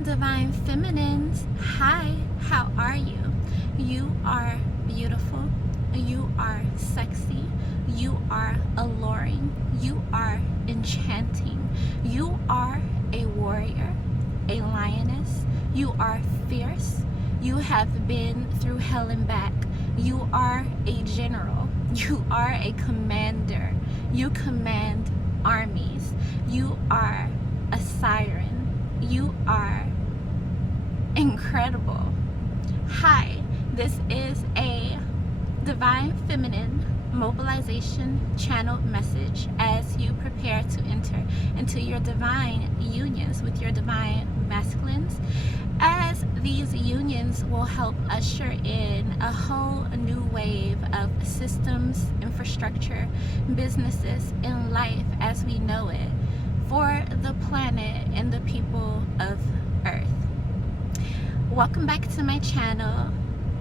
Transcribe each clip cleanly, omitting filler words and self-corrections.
Divine Feminines, hi, how are you? You are beautiful, you are sexy, you are alluring, you are enchanting, you are a warrior, a lioness, you are fierce, you have been through hell and back, you are a general, you are a commander, you command armies, you are a siren, you are incredible. Hi, this is a Divine Feminine mobilization channel message as you prepare to enter into your divine unions with your divine masculines, as these unions will help usher in a whole new wave of systems, infrastructure, businesses, and life as we know it for the planet and the people of Earth. Welcome back to my channel.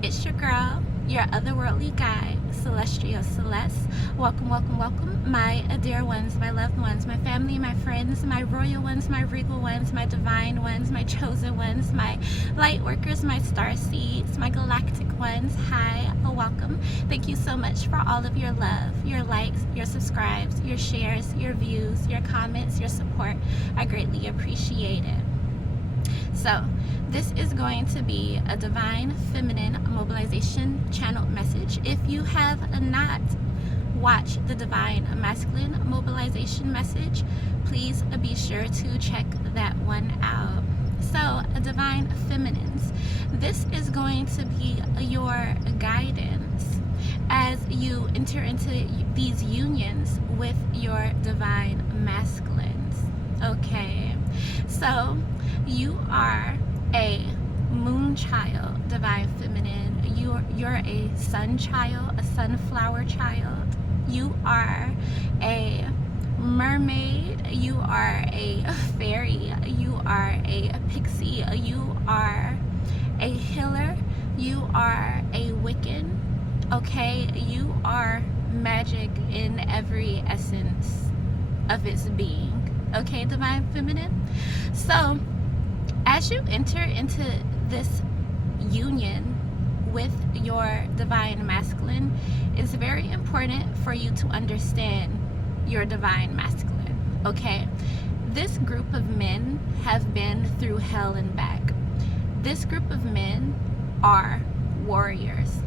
It's your girl, your otherworldly guide, Celestial Celeste. Welcome, welcome, welcome, my dear ones, my loved ones, my family, my friends, my royal ones, my regal ones, my divine ones, my chosen ones, my light workers, my star seeds, my galactic ones. Hi, welcome. Thank you so much for all of your love, your likes, your subscribes, your shares, your views, your comments, your support. I greatly appreciate it. So this is going to be a Divine Feminine mobilization channel message. If you have not watched the Divine Masculine mobilization message, please be sure to check that one out. So Divine Feminines, this is going to be your guidance as you enter into these unions with your divine masculines. Okay, so you are a moon child, divine feminine. You're a sun child, a sunflower child. You are a mermaid. You are a fairy. You are a pixie. You are a healer. You are a Wiccan. Okay, you are magic in every essence of its being. Okay, divine feminine. So as you enter into this union with your divine masculine, it's very important for you to understand your divine masculine. Okay, this group of men have been through hell and back. This group of men are warriors.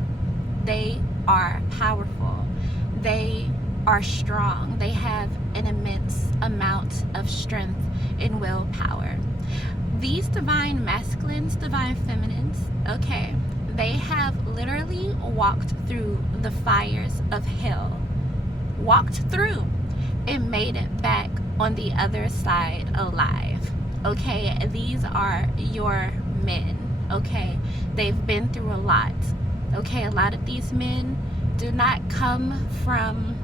They are powerful. They are strong. They have an immense amount of strength and willpower. These divine masculines, divine feminines, okay, they have literally walked through the fires of hell, walked through and made it back on the other side alive. Okay, these are your men. Okay, they've been through a lot. Okay, a lot of these men do not come from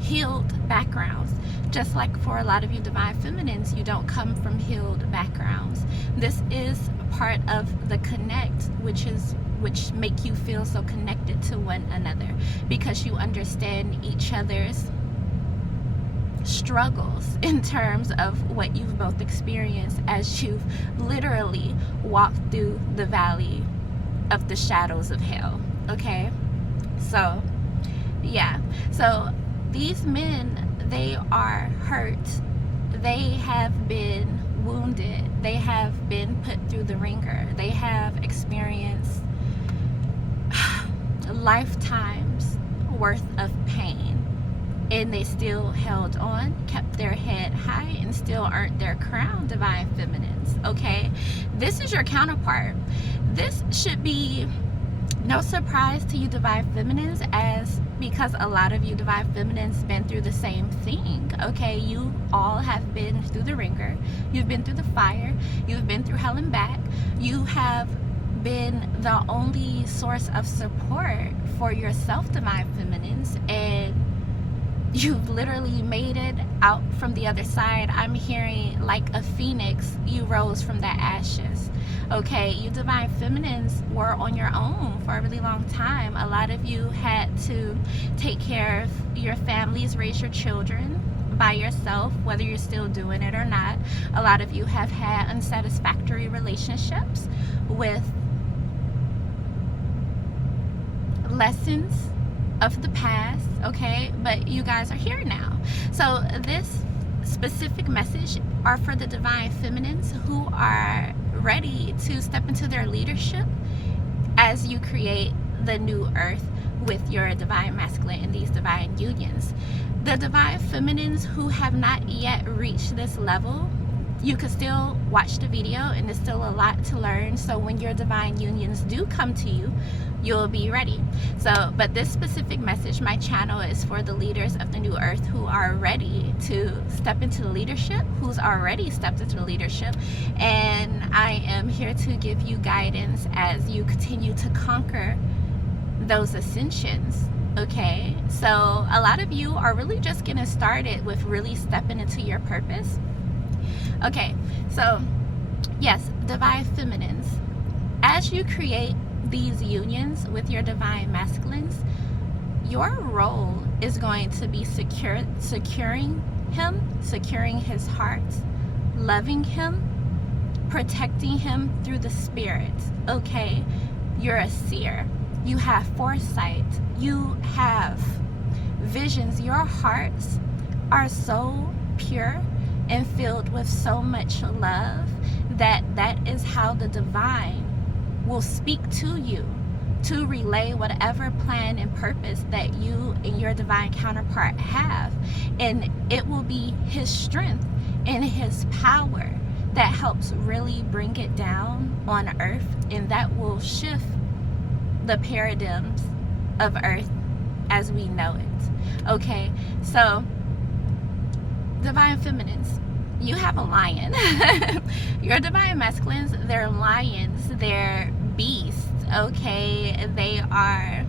healed backgrounds. Just like for a lot of you divine feminines, you don't come from healed backgrounds. This is part of the connect, which make you feel so connected to one another, because you understand each other's struggles in terms of what you've both experienced as you've literally walked through the valley of the shadows of hell. Okay, so yeah, so these men, they are hurt, they have been wounded, they have been put through the ringer, they have experienced lifetimes worth of pain, and they still held on, kept their head high, and still earned their crown, divine feminines. Okay, this is your counterpart. This should be no surprise to you divine feminines, as because a lot of you divine feminines been through the same thing. Okay, you all have been through the ringer, you've been through the fire, you've been through hell and back. You have been the only source of support for yourself, divine feminines, and you've literally made it out from the other side. I'm hearing like a phoenix, you rose from the ashes. Okay, you divine feminines were on your own for a really long time. A lot of you had to take care of your families, raise your children by yourself, whether you're still doing it or not. A lot of you have had unsatisfactory relationships with lessons of the past, okay? But you guys are here now. So this specific message are for the divine feminines who are ready to step into their leadership as you create the new earth with your divine masculine in these divine unions. The divine feminines who have not yet reached this level, you can still watch the video and there's still a lot to learn. So when your divine unions do come to you, you'll be ready. So, but this specific message, my channel is for the leaders of the new earth who are ready to step into the leadership, who's already stepped into the leadership. And I am here to give you guidance as you continue to conquer those ascensions. Okay, so a lot of you are really just getting started with really stepping into your purpose. Okay, so yes, divine feminines, as you create these unions with your divine masculines, your role is going to be securing him, securing his heart, loving him, protecting him through the spirit. Okay, you're a seer, you have foresight, you have visions. Your hearts are so pure and filled with so much love that is how the divine will speak to you to relay whatever plan and purpose that you and your divine counterpart have. And it will be his strength and his power that helps really bring it down on earth, and that will shift the paradigms of earth as we know it. Okay, so divine feminines, you have a lion. Your divine masculines, they're lions, they're beasts, okay? They are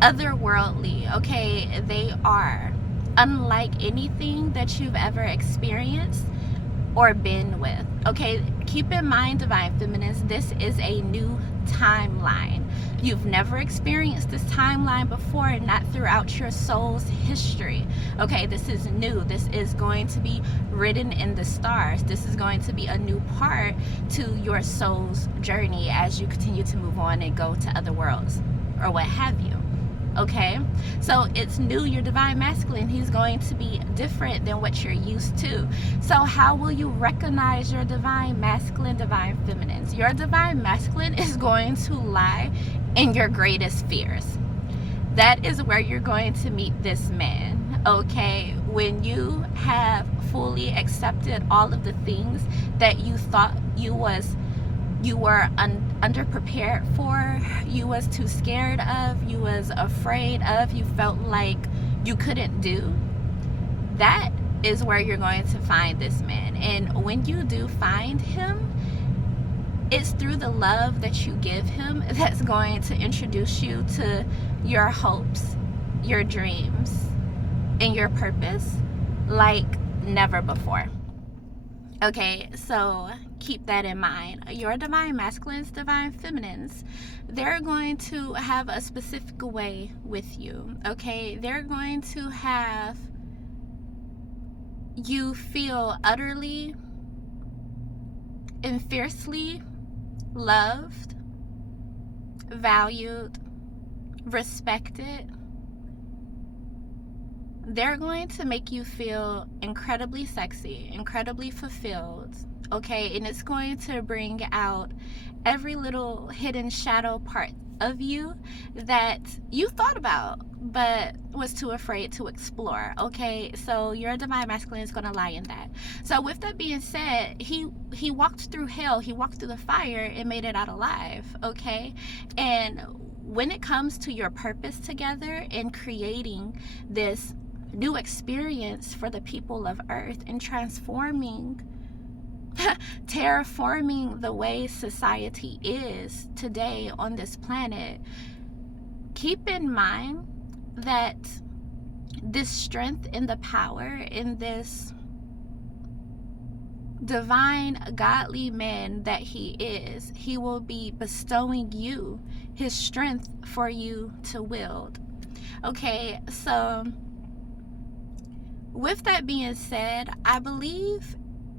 otherworldly, okay? They are unlike anything that you've ever experienced or been with, okay? Keep in mind, divine feminines, this is a new timeline. You've never experienced this timeline before, not throughout your soul's history. Okay, this is new. This is going to be written in the stars. This is going to be a new part to your soul's journey as you continue to move on and go to other worlds or what have you. Okay, so it's new. Your divine masculine, he's going to be different than what you're used to. So how will you recognize your divine masculine, divine feminines? Your divine masculine is going to lie in your greatest fears. That is where you're going to meet this man. Okay, when you have fully accepted all of the things that you thought you were underprepared for, you was too scared of, you was afraid of, you felt like you couldn't do, that is where you're going to find this man. And when you do find him, it's through the love that you give him that's going to introduce you to your hopes, your dreams, and your purpose like never before. Okay, so keep that in mind. Your divine masculines, divine feminines, they're going to have a specific way with you. Okay, they're going to have you feel utterly and fiercely loved, valued, respected. They're going to make you feel incredibly sexy, incredibly fulfilled, okay? And it's going to bring out every little hidden shadow part of you that you thought about but was too afraid to explore, okay? So your divine masculine is going to lie in that. So with that being said, he walked through hell, he walked through the fire and made it out alive, okay? And when it comes to your purpose together and creating this new experience for the people of earth and transforming, terraforming the way society is today on this planet, keep in mind that this strength and the power in this divine godly man that he is, he will be bestowing you his strength for you to wield. Okay, so with that being said, I believe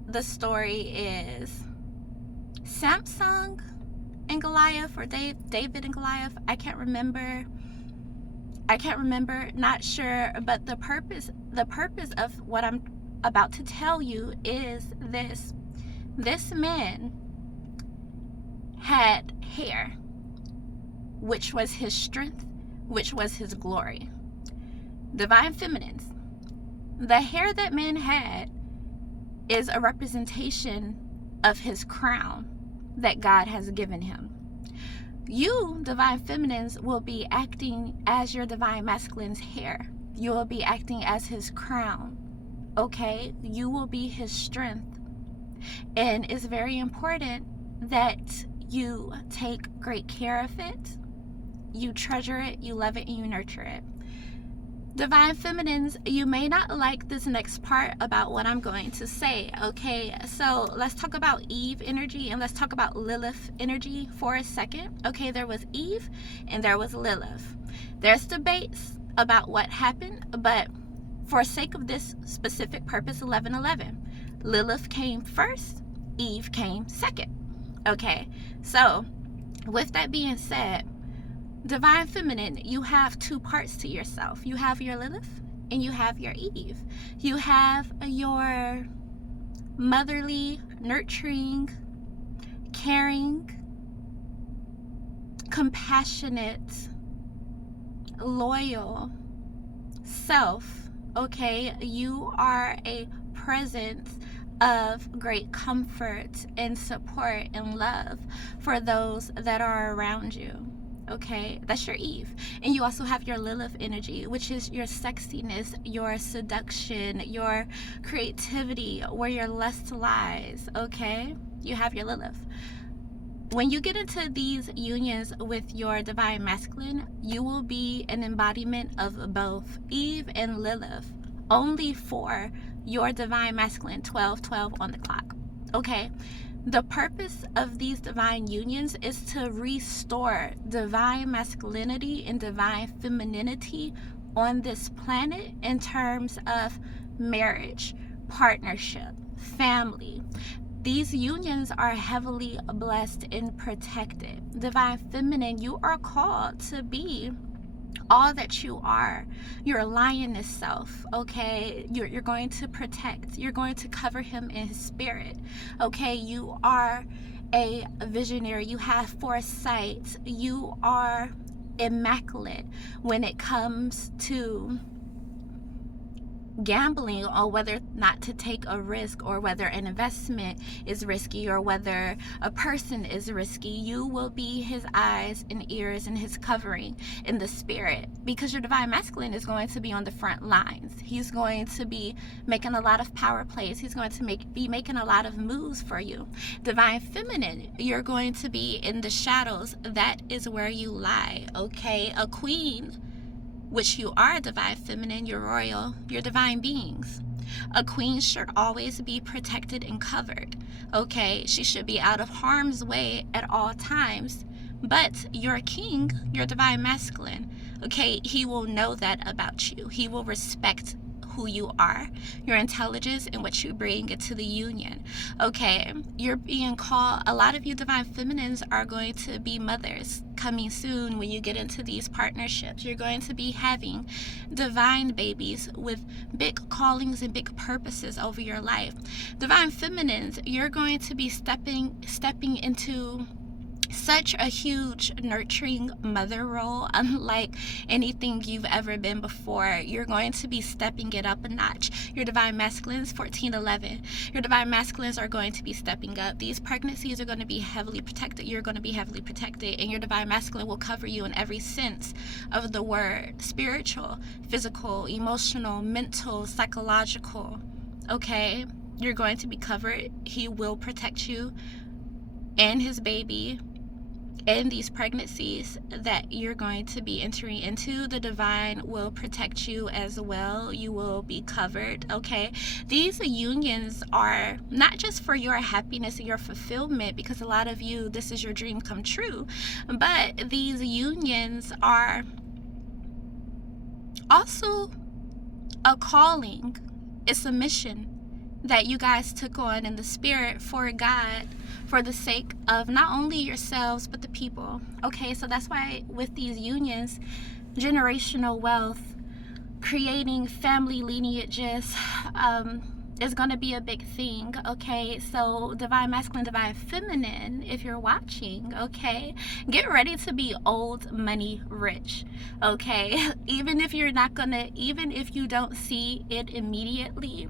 the story is Samson and Goliath, or David and Goliath. I can't remember, not sure, but the purpose of what I'm about to tell you is this man had hair, which was his strength, which was his glory. Divine feminines, the hair that man had is a representation of his crown that God has given him. You, divine feminines, will be acting as your divine masculine's hair. You will be acting as his crown, okay? You will be his strength. And it's very important that you take great care of it, you treasure it, you love it, and you nurture it. Divine feminines, you may not like this next part about what I'm going to say, okay? So let's talk about Eve energy, and let's talk about Lilith energy for a second. Okay, there was Eve and there was Lilith. There's debates about what happened, but for sake of this specific purpose, 11:11, Lilith came first, Eve came second. Okay, so with that being said, divine feminine, you have two parts to yourself. You have your Lilith and you have your Eve. You have your motherly, nurturing, caring, compassionate, loyal self, okay? You are a presence of great comfort and support and love for those that are around you. Okay, that's your Eve. And you also have your Lilith energy, which is your sexiness, your seduction, your creativity, where your lust lies. Okay, you have your Lilith. When you get into these unions with your divine masculine, you will be an embodiment of both Eve and Lilith, only for your divine masculine, 12:12 on the clock. Okay, the purpose of these divine unions is to restore divine masculinity and divine femininity on this planet in terms of marriage, partnership, family. These unions are heavily blessed and protected. Divine feminine, you are called to be all that you are, your lioness self, okay? You're going to protect, you're going to cover him in his spirit, okay? You are a visionary, you have foresight, you are immaculate when it comes to gambling on whether not to take a risk, or whether an investment is risky, or whether a person is risky. You will be his eyes and ears and his covering in the spirit, because your divine masculine is going to be on the front lines. He's going to be making a lot of power plays. He's going to be making a lot of moves for you. Divine feminine, you're going to be in the shadows. That is where you lie, okay? A queen, which you are divine feminine, you're royal, you're divine beings. A queen should always be protected and covered, okay? She should be out of harm's way at all times. But your king, your divine masculine, okay, he will know that about you. He will respect who you are, your intelligence, and what you bring into the union. Okay, you're being called, a lot of you divine feminines are going to be mothers coming soon. When you get into these partnerships, you're going to be having divine babies with big callings and big purposes over your life. Divine feminines, you're going to be stepping into such a huge nurturing mother role, unlike anything you've ever been before. You're going to be stepping it up a notch. Your divine masculines, 14:11. Your divine masculines are going to be stepping up. These pregnancies are going to be heavily protected. You're going to be heavily protected, and your divine masculine will cover you in every sense of the word: spiritual, physical, emotional, mental, psychological. Okay, you're going to be covered. He will protect you and his baby in these pregnancies that you're going to be entering into. The divine will protect you as well. You will be covered, okay? These unions are not just for your happiness and your fulfillment, because a lot of you, this is your dream come true, but these unions are also a calling It's a mission that you guys took on in the spirit for God, for the sake of not only yourselves but the people. Okay, so that's why with these unions, generational wealth, creating family lineages, is going to be a big thing. Okay, so divine masculine, divine feminine, if you're watching, okay, get ready to be old money rich. Okay, even if you're not gonna, even if you don't see it immediately,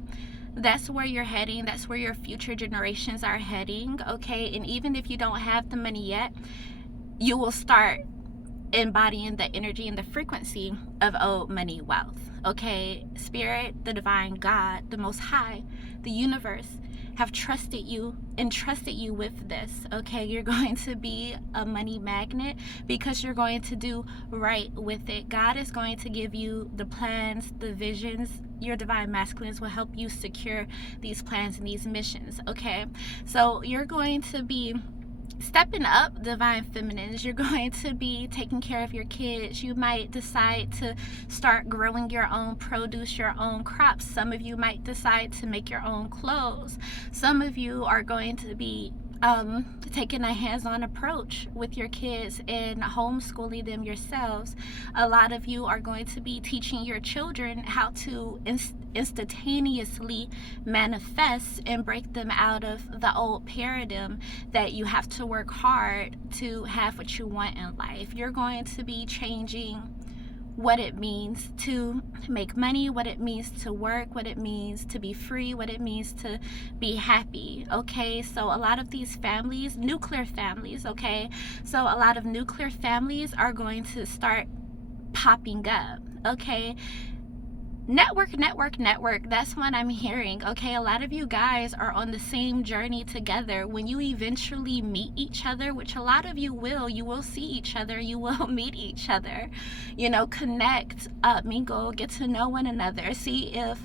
that's where you're heading. That's where your future generations are heading. Okay, and even if you don't have the money yet, you will start embodying the energy and the frequency of old money wealth. Okay, spirit, the divine God, the most high, the universe have trusted you, entrusted you with this. Okay, you're going to be a money magnet because you're going to do right with it. God is going to give you the plans, the visions. Your divine masculines will help you secure these plans and these missions. Okay, so you're going to be stepping up, divine feminines. You're going to be taking care of your kids. You might decide to start growing your own produce, your own crops. Some of you might decide to make your own clothes. Some of you are going to be taking a hands-on approach with your kids and homeschooling them yourselves. A lot of you are going to be teaching your children how to instantaneously manifest and break them out of the old paradigm that you have to work hard to have what you want in life. You're going to be changing what it means to make money, what it means to work, what it means to be free, what it means to be happy. Okay, so a lot of these families, nuclear families, okay, so a lot of nuclear families are going to start popping up. Okay, network, that's what I'm hearing. Okay, a lot of you guys are on the same journey together. When you eventually meet each other, which a lot of you will see each other, you will meet each other, you know, connect, mingle, get to know one another, see if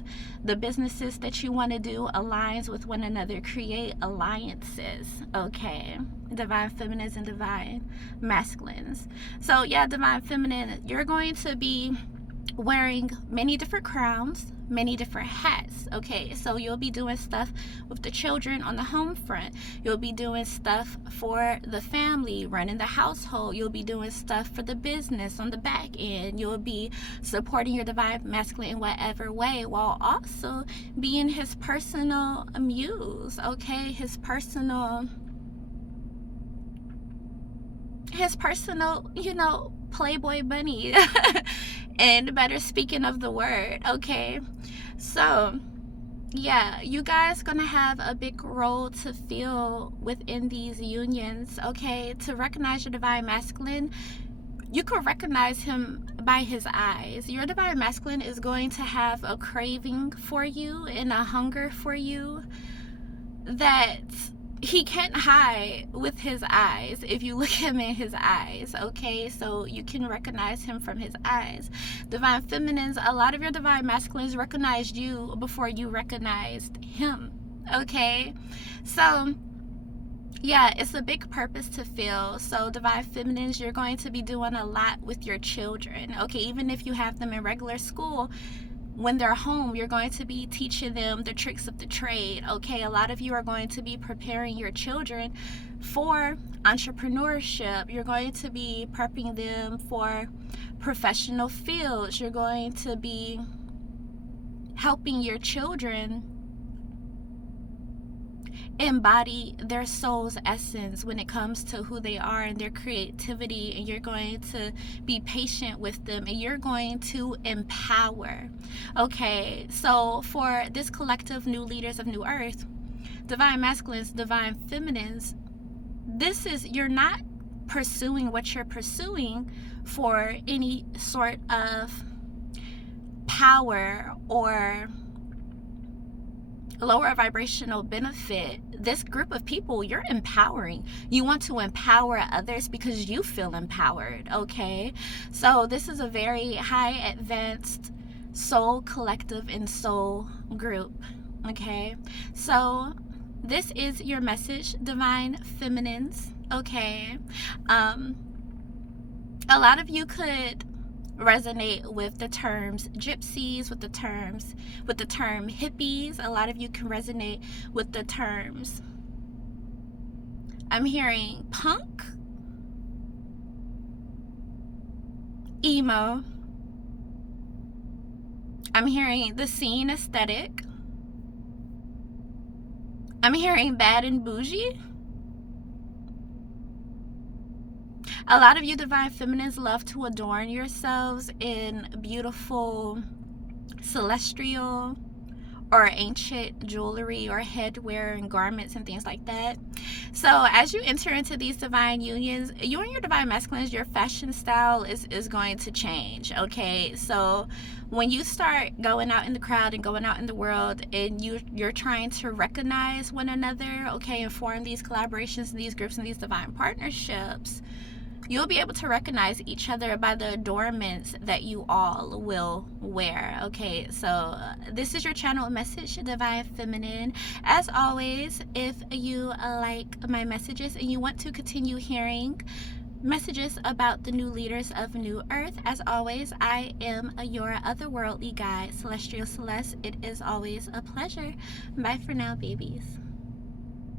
the businesses that you want to do aligns with one another, create alliances. Okay, divine feminines and divine masculines. So yeah, divine feminine, you're going to be wearing many different crowns, many different hats. Okay, so you'll be doing stuff with the children on the home front. You'll be doing stuff for the family, running the household. You'll be doing stuff for the business on the back end. You'll be supporting your divine masculine in whatever way, while also being his personal muse. Okay, his personal, you know, Playboy bunny. And better speaking of the word. Okay, so yeah, you guys gonna have a big role to fill within these unions. Okay, to recognize your divine masculine, you can recognize him by his eyes. Your divine masculine is going to have a craving for you and a hunger for you that he can't hide with his eyes. If you look him in his eyes, okay, so you can recognize him from his eyes. Divine feminines, a lot of your divine masculines recognized you before you recognized him. Okay, so yeah, it's a big purpose to fill. So divine feminines, you're going to be doing a lot with your children. Okay, even if you have them in regular school, when they're home, you're going to be teaching them the tricks of the trade. Okay, a lot of you are going to be preparing your children for entrepreneurship. You're going to be prepping them for professional fields. You're going to be helping your children embody their soul's essence when it comes to who they are and their creativity, and you're going to be patient with them, and you're going to empower. Okay, so for this collective new leaders of New Earth, divine masculines, divine feminines, this is, you're not pursuing what you're pursuing for any sort of power or lower vibrational benefit. This group of people you're empowering, you want to empower others because you feel empowered. Okay, so this is a very high advanced soul collective and soul group. Okay, so this is your message, divine feminines. Okay, a lot of you could resonate with the terms gypsies, with the term hippies. A lot of you can resonate with the terms. I'm hearing punk, emo. I'm hearing the scene aesthetic. I'm hearing bad and bougie. A lot of you divine feminines love to adorn yourselves in beautiful celestial or ancient jewelry or headwear and garments and things like that. So as you enter into these divine unions, you and your divine masculines, your fashion style is going to change. Okay, so when you start going out in the crowd and going out in the world, and you're trying to recognize one another, okay, and form these collaborations and these groups and these divine partnerships, you'll be able to recognize each other by the adornments that you all will wear. Okay, so this is your channel message, Divine Feminine. As always, if you like my messages and you want to continue hearing messages about the new leaders of New Earth, as always, I am your otherworldly guide, Celestial Celeste. It is always a pleasure. Bye for now, babies.